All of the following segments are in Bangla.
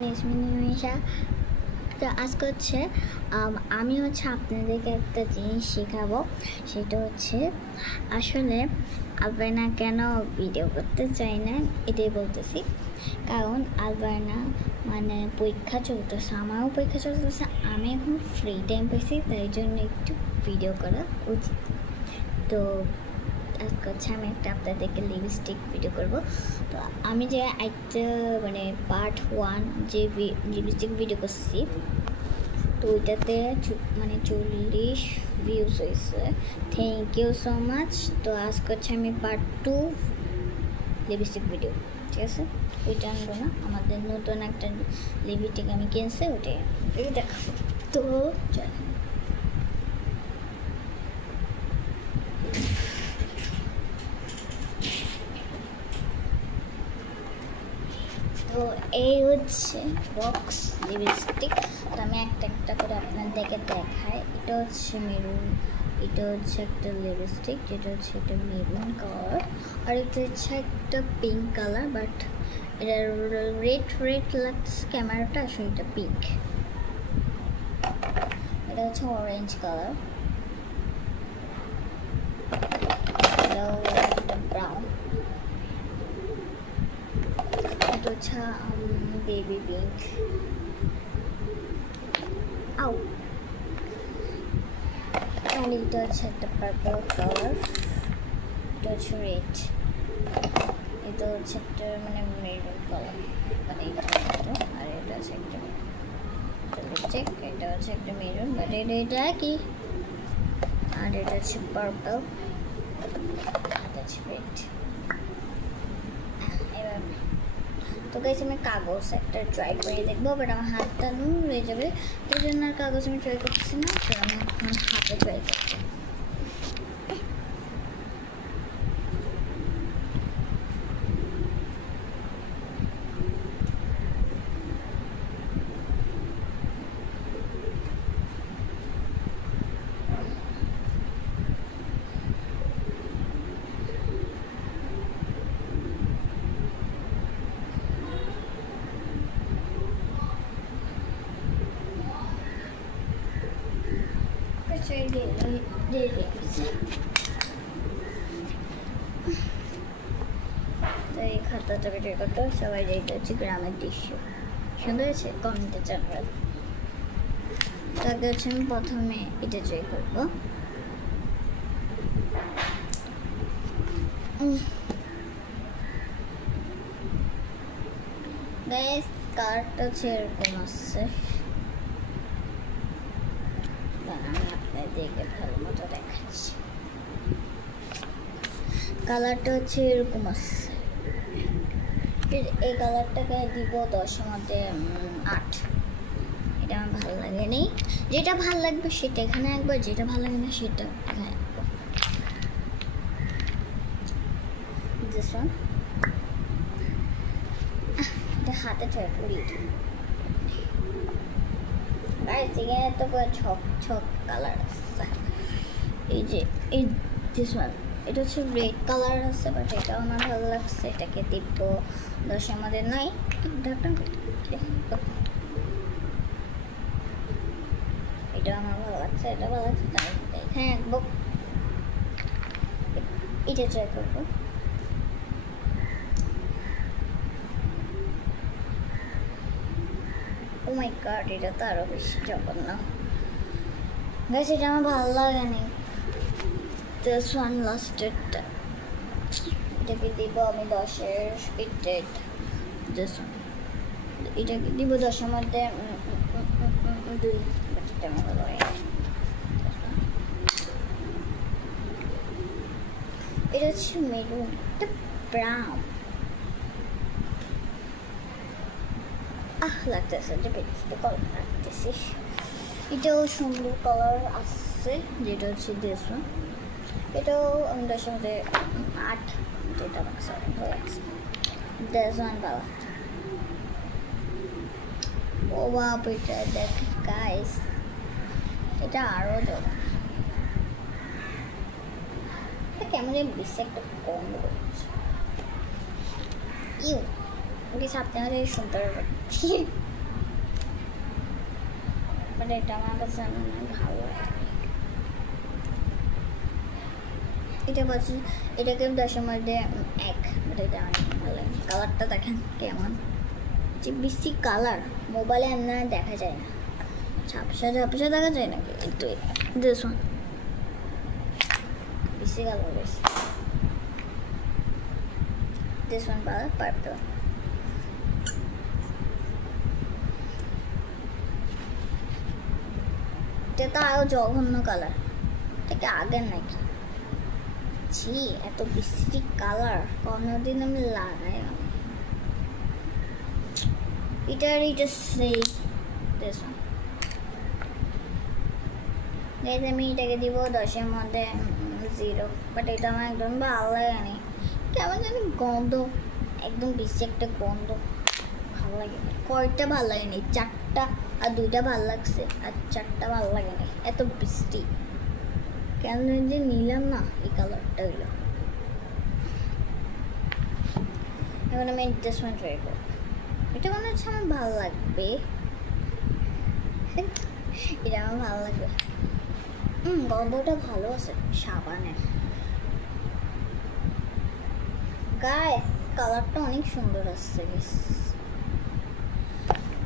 নিশা তো আজকে হচ্ছে আমি আপনাদেরকে একটা জিনিস শেখাবো। সেটা হচ্ছে আসলে আলবায়না কেন ভিডিও করতে চাই না এটাই বলতেছি। কারণ আলবায়না মানে পরীক্ষা চলতেছে, আমারও পরীক্ষা চলতেছে, আমি এখন ফ্রি টাইম পেয়েছি, তাই জন্য একটু ভিডিও করা উচিত। তো আজকে হচ্ছে আমি একটা আপনাদেরকে লিপস্টিক ভিডিও করব। তো আমি যে একটা মানে পার্ট 1 যে লিপস্টিক ভিডিও করছি, তো ওইটাতে মানে 40 ভিউজ হয়েছে। Thank you so much. তো আজকে হচ্ছে আমি পার্ট 2 লিপস্টিক ভিডিও, ঠিক আছে? ওইটা আনবো না, আমাদের নতুন একটা লিপস্টিক আমি কিনছি, ওইটাই দেখাবো। তো চল। তো এই হচ্ছে বক্স লিপস্টিক। তো আমি একটা একটা করে আপনাদেরকে দেখাই। এটা হচ্ছে মেরুন, এটা হচ্ছে একটা লিপস্টিক যেটা হচ্ছে একটা মেরুন কালার, আর এটা হচ্ছে একটা পিঙ্ক কালার, বাট এটা রেড লাগছে ক্যামেরাটা, আসলে এটা পিঙ্ক। এটা হচ্ছে অরেঞ্জ কালার, এটাও একটা ব্রাউন, এটা হচ্ছে বেবি পিঙ্ক, আউ, আর এটা হচ্ছে একটা পার্পল কালার, এটা হচ্ছে রেড, এটা হচ্ছে একটা মানে মেরুন কালার, মানে এটা, আর এটা হচ্ছে একটা লিপস্টিক, এটা হচ্ছে একটা মেরুন, বাট এটা কি, আর এটা হচ্ছে পার্পল, এটা হচ্ছে রেড। এবার তো গাইস আমি কাগজ একটা ট্রাই করে দেখবো, বাট আমার হাতটা নুন হয়ে যাবে, তাই জন্য আর কাগজ আমি ট্রাই করতেছি না। তো আমি এখন হাতে ট্রাই করছি। তো এই খাতাটা বের করতে সবাই এইটা হচ্ছে গ্রামের দৃশ্য, সুন্দর হয়েছে, কমেন্টে জানাবেন। তাকে হচ্ছে আমি প্রথমে এটা ট্রাই করবো। গাইস কালারটা হচ্ছে এরকম আসছে, আমি আপনাদেরকে ভালো মতো দেখাচ্ছি। কালারটা হচ্ছে এরকম আসছে, এই কালারটাকে দিব 10-এর মধ্যে 8। এটা আমার ভালো লাগেনি, যেটা ভালো লাগবে সেটা এখানে একবার, যেটা ভালো লাগে না সেটা এখানে। This one এটা হাতে ট্রাই করি। গাইস এখানে তো ছক কালার আছে, এই যে এই দিস ওয়ান, এটা হচ্ছে রেড কালার আছে, বাট এটাও আমার ভালো লাগছে, এটাকে দিব 10-এর মধ্যে 9। এটা আমার ভালো লাগছে, এটা ভালো লাগছে, তাই এখানে রাখবো। এটা ট্রাই করবো। ও মাই গড, এটা তো আরো বেশি জঘন্য গাইস, এটা আমার ভালো লাগেনি। দিস ওয়ান লাস্টেডটা, এটাকে দিব আমি 10-এর স্পিডেড। দিস ওয়ান এটাকে দিব 10-এর মধ্যে 2। এটা আমার ভালো লাগে। এটা হচ্ছে মেরুন, এটা ব্রাউন, লাগতেছে, এটা বেশি কালার লাগতেছে। এটাও সুন্দর কালার আসছে, যেটা হচ্ছে দিস ওয়ান, এটাও আমি 10-এর মধ্যে 8। যেটা আমাকে সরি ভালো লাগছে, দিস ওয়ান ভালো। ও বাপ, এটা দেখ গাইস, এটা আরো জঘন্য, এটা কেমন বেশি একটা কম করছে। ইউ, ওকে সাথে সুন্দর এটা আমার কাছে অনেক ভালো লাগে। এটা বলছি এটাকে 10-এর মধ্যে 1, এটা অনেক ভালো লাগে। কালারটা দেখেন কেমন, যে বেশি কালার মোবাইলে এমন দেখা যায় না, ঝাপসা ঝাপসা দেখা যায় নাকি, একটু দিস ওয়ান বেশি কালার, বেশি this one purple. এটা আরো জঘন্য কালার, এটা আগের নাকি, ছি এত বেশি কালার কোনোদিন আমি লাগাই না। এটা সেই this one গাইস, আমি এটাকে দিব 10-এর মধ্যে 0, বাট এটা আমার একদম ভালো লাগে, কেমন জানি গন্ধ, একদম বেশি একটা গন্ধ, ভালো লাগে না। কয়টা ভালো লাগে না, 4টা, আর 2টা ভালো লাগছে, আর 4টা ভালো লাগে না, এত বৃষ্টি কেন যে নিলাম না এই কালারটা হইলো। এখন আমি দিস ওয়ান ট্রাই করবো, এটা মনে হচ্ছে আমার ভালো লাগবে, এটা আমার ভালো লাগবে। গন্ধটা ভালো আছে সাবানের। গাইস কালারটা অনেক সুন্দর আসছে,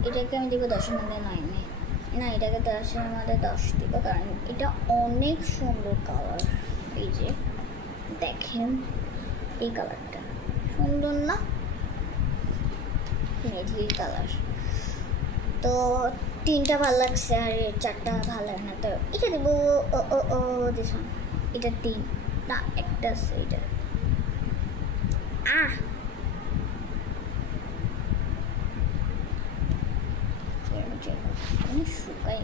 এটাকে আমি দিব 10-এর মধ্যে 9, না এটাকে 10-এর মধ্যে 10 দিব, কারণ এটা অনেক সুন্দর কালার। এই যে দেখেন এই কালারটা সুন্দর না, মেঝি কালার। তো 3টা ভালো লাগছে আর 4টা ভালো লাগে না, তো এটা দিব দিস ওয়ান, এটা 3 না, একটা আছে এটা। শুকাই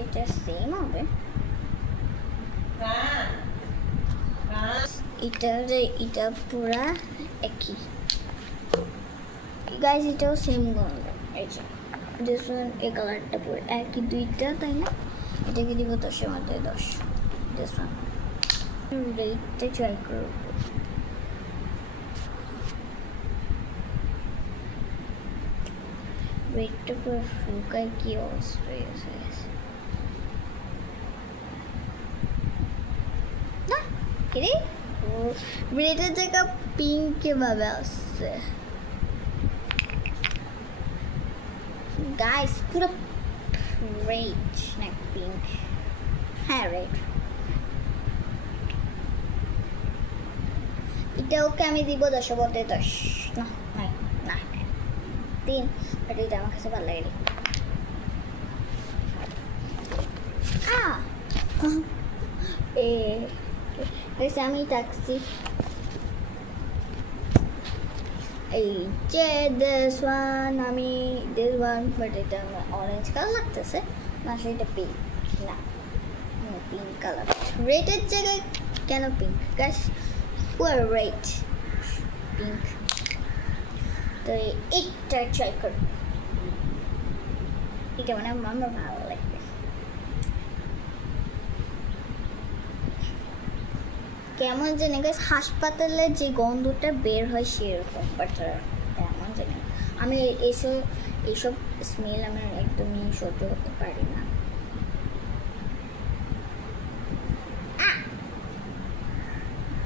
এটা সেম হবে, এটা পুরা একই গাইস, এটাও সেম গন্ধ। এই যে দিস ওয়ান, এই কালারটা পুরো একই, 2টা তাই না, এটাকে দিব 10-এর মধ্যে 10। দিস ওয়ান রেটটা ট্রাই করবো, রেটটা পুরো শুকায়, কি অবস্থা হয়ে গেছে না, কিরে রেটের জায়গা পিঙ্ক ভাবে আসছে গাইস, পুরো রেড না পিঙ্ক, হ্যাঁ রেড। এটাকে আমি দিব 10-এর মধ্যে 10, না 3, বাট এটা আমার কাছে ভালো লাগে। আমি ট্যাক্সি, এই যে দিস ওয়ান, আমি দিস ওয়ান, বাট এটা আমার অরেঞ্জ কালার লাগতেছে না, সেটা পিঙ্ক না, পিঙ্ক কালার। রেডের জায়গায় কেন পিঙ্ক গাইস, পুরো রেড পিঙ্ক। তো এইটা ট্রাই করবো, এটা মানে আমার ভালো লাগবে। কেমন জানি গাইস, হাসপাতালে যে গন্ধটা বের হয় সেরকম, বাট কেমন জানি আমি এইসব স্মেল আমি একদমই সহ্য করতে পারি না।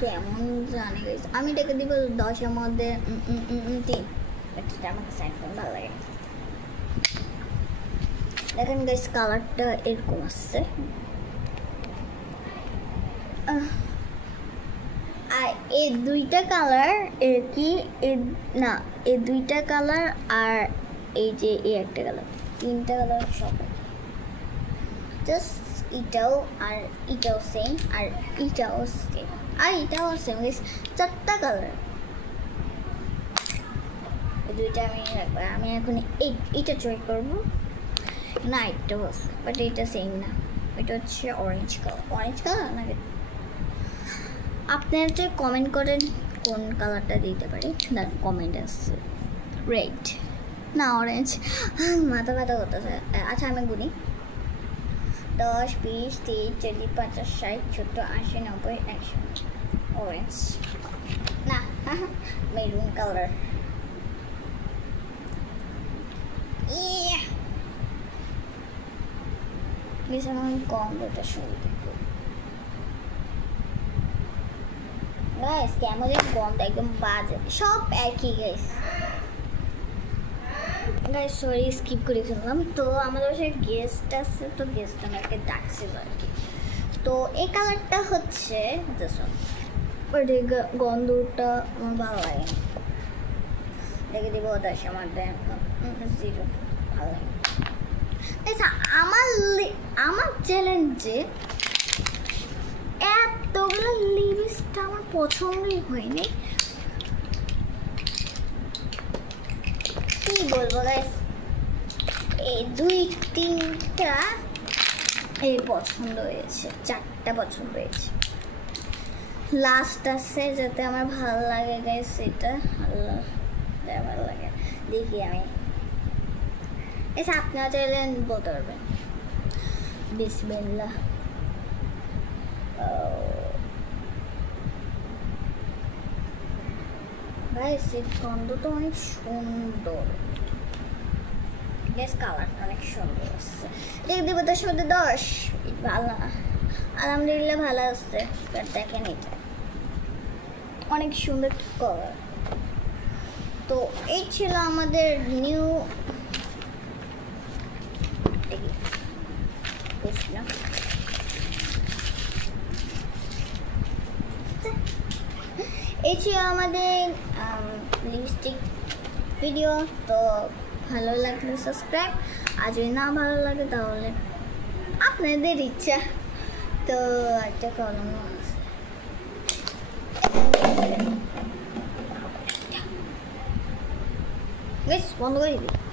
কেমন জানি গাইস, আমি এটাকে দিব 10-এর মধ্যে 3, এটা আমার কাছে একদম ভালো লাগে। দেখেন গাইস কালারটা এরকম আসছে, আর এই 2টা কালার কি না, এই 2টা কালার আর এই যে এই একটা কালার, 3টা কালার সব জাস্ট, এটাও আর এটাও সেম, আর এটাও সেম, আর এটাও সেম গাইস, 4টা কালার। এই 2টা আমি রাখবো, আমি এখন এইটা ট্রাই করবো, না এটাও আছে বাট এটা সেম না, এটা হচ্ছে অরেঞ্জ কালার নাকি। আপনারা যে কমেন্ট করেন কোন কালারটা দিতে পারি, তার কমেন্ট আসছে রেড না অরেঞ্জ, মাথা ব্যথা করতেছে। আচ্ছা আমি গুনি, 10, 20, 30, 40, 50, 60, 70, 80, 90, 100। অরেঞ্জ না, মেরুন কালার। বেশ আমার গন্ধটা শুরু দেখবো গাইস, কেমন গন্ধ একদম বাজে, সব একই গাইস। গাইস সরি স্কিপ করে ফেললাম। তো আমাদের বাসায় গেস্ট আছে, তো গেস্ট আমাকে ডাকছিল আর কি। তো এই কালারটা হচ্ছে গন্ধটা আমার ভালো লাগে, দেখে দিব 10 আমার দেন 0 ভালো লাগে। আচ্ছা, আমার চ্যালেঞ্জে এতগুলো লিপস্টিক আমার পছন্দই হয়নি, কি বলবো গাইস। এই 2-3টা এই পছন্দ হয়েছে, 4টা পছন্দ হয়েছে। লাস্ট আছে যাতে আমার ভালো লাগে গাইস, এটা আল্লাহ ভালো লাগে। দেখি আমি এসে আপনারা চাইলে বলতে পারবেন। বিসমিল্লাহ। গাইস এই গন্ধটা অনেক সুন্দর, কালারটা অনেক সুন্দর আসছে। দেব 10 মধ্যে 10, ভালো, আলহামদুলিল্লাহ ভালো আসছে। দেখেন এটা অনেক সুন্দর কালার। তো এই ছিল আমাদের নিউ এই ছিল আমাদের লিপস্টিক ভিডিও। তো ভালো লাগলে সাবস্ক্রাইব, আর যদি না ভালো লাগে তাহলে আপনাদের ইচ্ছা। তো একটা কলম বন্ধ করে দিই।